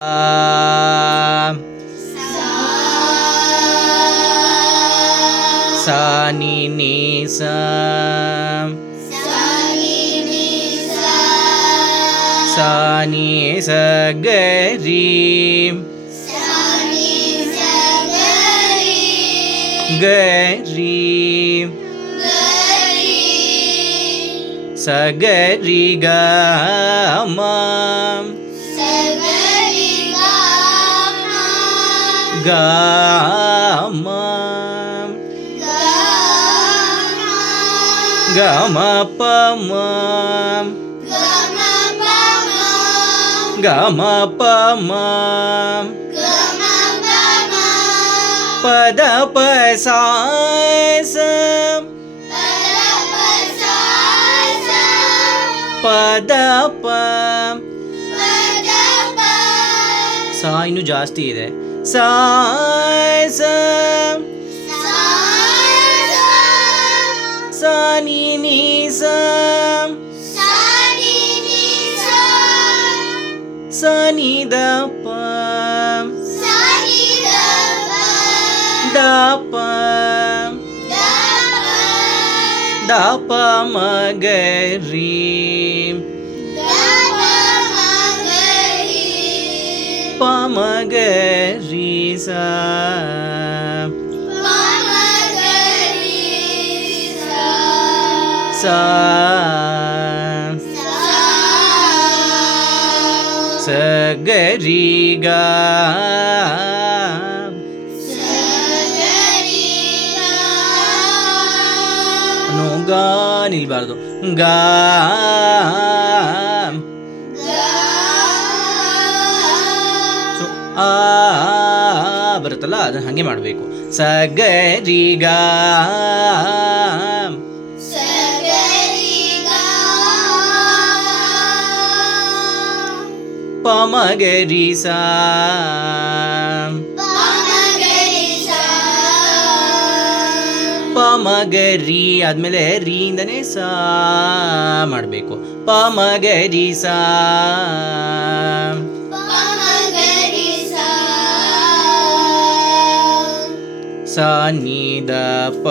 सा नि नि सा सा नि स ग रि ग रि स ग रि ग म ಗ ಮ ಗ ಮ ಪ ಮ ಗ ಮ ಪ ಮ ಪ ದ ಪ ಸಾ ಸ ಪ ದ ಪ ಸಾ ಇನ್ನು ಜಾಸ್ತಿ ಇದೆ ಸಾ ಸ ಸಾ ನಿ ನಿ ಸ ಸ ನಿ ದ ಪ ದ ಪ ದ ಪ ಮ ಗ ರಿ ಪ ಮ ಗ ರಿ ಸ ಸ ಸ ಗ ರಿ ಗ ಗ ನಿಲ್ಬಾರ್ದು ಗ ಆ ಬರುತ್ತಲ್ಲ ಅದನ್ನ ಹಾಗೆ ಮಾಡಬೇಕು ಸ ಗ ರಿ ಗ ಪ ಮ ಗ ರಿ ಸ ಪ ಮ ಗ ರಿ ಆದ್ಮೇಲೆ ರಿ ಇಂದನೇ ಸ ಮಾಡಬೇಕು ಪ ಮ ಗ ರಿ ಸ ಸ ನಿ ದ ಪ